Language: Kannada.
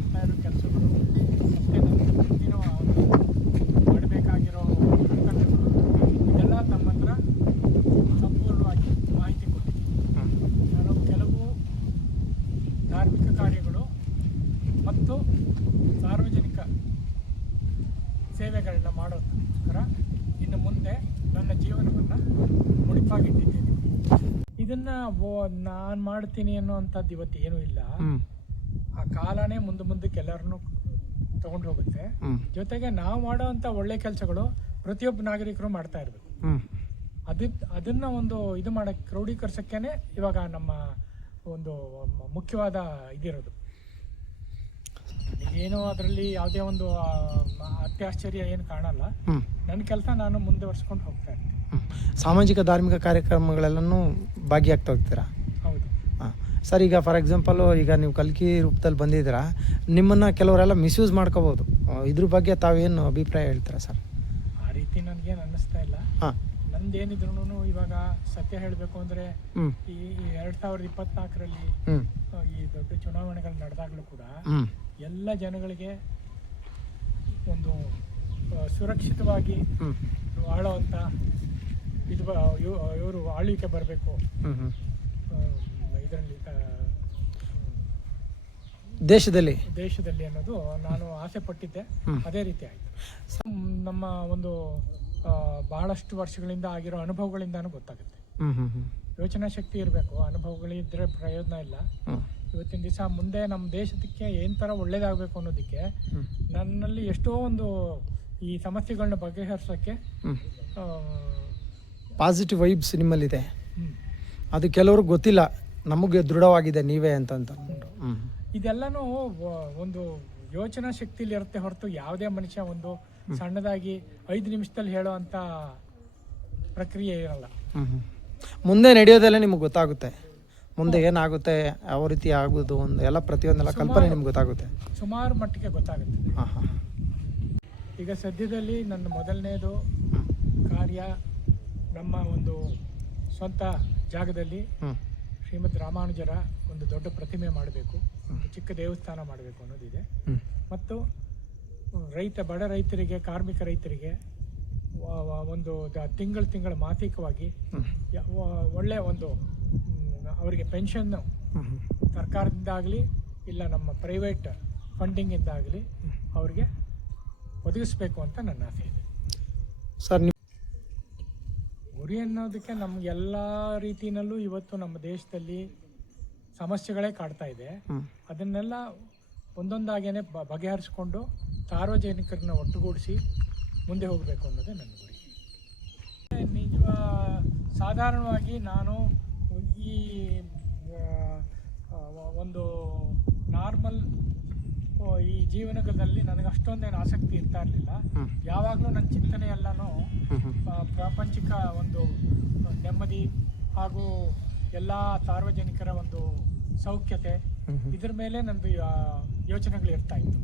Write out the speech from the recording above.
ಮಾಡ್ತಾ ಇರೋ ಕೆಲಸಗಳು ಮತ್ತು ನನ್ನ ಮುಂದಿನ ಮಾಡಬೇಕಾಗಿರೋ ಕರ್ತವ್ಯಗಳು ಇದೆಲ್ಲ ತಮ್ಮ ಹತ್ರ ಸಂಪೂರ್ಣವಾಗಿ ಮಾಹಿತಿ ಕೊಟ್ಟಿದ್ದೀನಿ. ನಾನು ಕೆಲವು ಧಾರ್ಮಿಕ ಕಾರ್ಯಗಳು ಮತ್ತು ಸಾರ್ವಜನಿಕ ಸೇವೆಗಳನ್ನ ಮಾಡೋದಕ್ಕೋಸ್ಕರ ಇನ್ನು ಮುಂದೆ ನನ್ನ ಜೀವನವನ್ನು ಮುಡಿಪಾಗಿಟ್ಟಿದ್ದೇನೆ. ಇದನ್ನು ನಾನು ಮಾಡ್ತೀನಿ ಅನ್ನೋವಂಥದ್ದು ಇವತ್ತು ಏನೂ ಇಲ್ಲ. ಆ ಕಾಲನೇ ಮುಂದಕ್ಕೆ ಎಲ್ಲರನ್ನೂ ತಗೊಂಡು ಹೋಗುತ್ತೆ. ಜೊತೆಗೆ ನಾವು ಮಾಡೋವಂಥ ಒಳ್ಳೆ ಕೆಲಸಗಳು ಪ್ರತಿಯೊಬ್ಬ ನಾಗರಿಕರು ಮಾಡ್ತಾ ಇರಬೇಕು. ಅದನ್ನು ಒಂದು ಇದು ಮಾಡೋಕ್ಕೆ ಕ್ರೋಢೀಕರಿಸೋಕ್ಕೇ ಇವಾಗ ನಮ್ಮ ಒಂದು ಮುಖ್ಯವಾದ ಇದಿರೋದು. ಏನೋ ಅದರಲ್ಲಿ ಯಾವುದೇ ಒಂದು ಅತ್ಯಾಶ್ಚರ್ಯ ಏನು ಕಾಣಲ್ಲ. ನನ್ನ ಕೆಲಸ ನಾನು ಮುಂದುವರ್ಸ್ಕೊಂಡು ಹೋಗ್ತಾ ಇರ್ತೀನಿ. ಸಾಮಾಜಿಕ ಧಾರ್ಮಿಕ ಕಾರ್ಯಕ್ರಮಗಳೆಲ್ಲನೂ ಭಾಗಿಯಾಗ್ತಾ ಹೋಗ್ತೀರಾ? ಹೌದು. ಹಾಂ ಸರ್, ಈಗ ಫಾರ್ ಎಕ್ಸಾಂಪಲು ಈಗ ನೀವು ಕಲ್ಕಿ ರೂಪದಲ್ಲಿ ಬಂದಿದ್ದೀರಾ, ನಿಮ್ಮನ್ನು ಕೆಲವರೆಲ್ಲ ಮಿಸ್ಯೂಸ್ ಮಾಡ್ಕೋಬೋದು. ಇದ್ರ ಬಗ್ಗೆ ತಾವೇನು ಅಭಿಪ್ರಾಯ ಹೇಳ್ತೀರಾ ಸರ್? ಆ ರೀತಿ ನನಗೇನು ಅನ್ನಿಸ್ತಾ ಇಲ್ಲ. ಹಾಂ, ನಂದೇನಿದ್ರು ಇವಾಗ ಸತ್ಯ ಹೇಳಬೇಕು ಅಂದರೆ ಈ 2024ರಲ್ಲಿ ಈ ದೊಡ್ಡ ಚುನಾವಣೆಗಳು ನಡೆದಾಗಲೂ ಕೂಡ ಎಲ್ಲ ಜನಗಳಿಗೆ ಒಂದು ಸುರಕ್ಷಿತವಾಗಿ ಆಳೋವಂಥ ಇವರು ಆಳ್ವಿಕೆ ಬರಬೇಕು ಇದರಲ್ಲಿ ದೇಶದಲ್ಲಿ ಅನ್ನೋದು ನಾನು ಆಸೆ ಪಟ್ಟಿದ್ದೆ. ಅದೇ ರೀತಿ ಆಯಿತು. ನಮ್ಮ ಒಂದು ಬಹಳಷ್ಟು ವರ್ಷಗಳಿಂದ ಆಗಿರೋ ಅನುಭವಗಳಿಂದಾನು ಗೊತ್ತಾಗುತ್ತೆ. ಯೋಚನಾ ಶಕ್ತಿ ಇರಬೇಕು, ಅನುಭವಗಳಿದ್ರೆ ಪ್ರಯೋಜನ ಇಲ್ಲ. ಇವತ್ತಿನ ದಿವಸ ಮುಂದೆ ನಮ್ಮ ದೇಶಕ್ಕೆ ಏನು ಥರ ಒಳ್ಳೇದಾಗಬೇಕು ಅನ್ನೋದಕ್ಕೆ ನನ್ನಲ್ಲಿ ಎಷ್ಟೋ ಒಂದು ಈ ಸಮಸ್ಯೆಗಳನ್ನ ಬಗೆಹರಿಸೋಕ್ಕೆ ಪಾಸಿಟಿವ್ ವೈಬ್ಸ್ ನಿಮ್ಮಲ್ಲಿದೆ. ಅದು ಕೆಲವ್ರಿಗೆ ಗೊತ್ತಿಲ್ಲ, ನಮಗೆ ದೃಢವಾಗಿದೆ ನೀವೇ ಅಂತ. ಇದೆಲ್ಲನೂ ಒಂದು ಯೋಚನಾ ಶಕ್ತಿಲಿ ಇರುತ್ತೆ ಹೊರತು ಯಾವುದೇ ಮನುಷ್ಯ ಒಂದು ಸಣ್ಣದಾಗಿ 5 ನಿಮಿಷದಲ್ಲಿ ಹೇಳೋ ಅಂಥ ಪ್ರಕ್ರಿಯೆ ಇರಲ್ಲ. ಮುಂದೆ ನಡೆಯೋದೆಲ್ಲ ನಿಮ್ಗೆ ಗೊತ್ತಾಗುತ್ತೆ. ಮುಂದೆ ಏನಾಗುತ್ತೆ, ಯಾವ ರೀತಿ ಆಗೋದು, ಒಂದು ಎಲ್ಲ ಪ್ರತಿಯೊಂದೆಲ್ಲ ಕಲ್ಪನೆ ನಿಮ್ಗೆ ಗೊತ್ತಾಗುತ್ತೆ. ಸುಮಾರು ಮಟ್ಟಿಗೆ ಗೊತ್ತಾಗುತ್ತೆ. ಹಾಂ. ಈಗ ಸದ್ಯದಲ್ಲಿ ನನ್ನ ಮೊದಲನೇದು ಕಾರ್ಯ ನಮ್ಮ ಒಂದು ಸ್ವಂತ ಜಾಗದಲ್ಲಿ ಶ್ರೀಮದ್ ರಾಮಾನುಜರ ಒಂದು ದೊಡ್ಡ ಪ್ರತಿಮೆ ಮಾಡಬೇಕು, ಒಂದು ಚಿಕ್ಕ ದೇವಸ್ಥಾನ ಮಾಡಬೇಕು ಅನ್ನೋದಿದೆ. ಮತ್ತು ಬಡ ರೈತರಿಗೆ, ಕಾರ್ಮಿಕ ರೈತರಿಗೆ ಒಂದು ತಿಂಗಳ ಮಾಸಿಕವಾಗಿ ಒಳ್ಳೆ ಒಂದು ಅವರಿಗೆ ಪೆನ್ಷನ್ ಸರ್ಕಾರದಿಂದಾಗಲಿ ಇಲ್ಲ ನಮ್ಮ ಪ್ರೈವೇಟ್ ಫಂಡಿಂಗಿಂದಾಗಲಿ ಅವರಿಗೆ ಒದಗಿಸ್ಬೇಕು ಅಂತ ನನ್ನ ಆಸೆ ಇದೆ ಸರ್. ಗುರಿ ಅನ್ನೋದಕ್ಕೆ ನಮಗೆಲ್ಲ ರೀತಿಯಲ್ಲೂ ಇವತ್ತು ನಮ್ಮ ದೇಶದಲ್ಲಿ ಸಮಸ್ಯೆಗಳೇ ಕಾಡ್ತಾ ಇದೆ. ಅದನ್ನೆಲ್ಲ ಒಂದೊಂದಾಗೇನೆ ಬಗೆಹರಿಸ್ಕೊಂಡು ಸಾರ್ವಜನಿಕರನ್ನ ಒಟ್ಟುಗೂಡಿಸಿ ಮುಂದೆ ಹೋಗಬೇಕು ಅನ್ನೋದೇ ನನ್ನ ಗುರಿ. ಸಾಧಾರಣವಾಗಿ ನಾನು ಈ ಒಂದು ನಾರ್ಮಲ್ ಈ ಜೀವನದಲ್ಲಿ ನನಗೆ ಅಷ್ಟೊಂದೇನು ಆಸಕ್ತಿ ಇರ್ತಾ ಇರಲಿಲ್ಲ. ಯಾವಾಗಲೂ ನನ್ನ ಚಿಂತನೆ ಎಲ್ಲನೂ ಪ್ರಾಪಂಚಿಕ ಒಂದು ನೆಮ್ಮದಿ ಹಾಗೂ ಎಲ್ಲ ಸಾರ್ವಜನಿಕರ ಒಂದು ಸೌಖ್ಯತೆ ಇದ್ರ ಮೇಲೆ ನನ್ನದು ಯೋಚನೆಗಳು ಇರ್ತಾ ಇತ್ತು.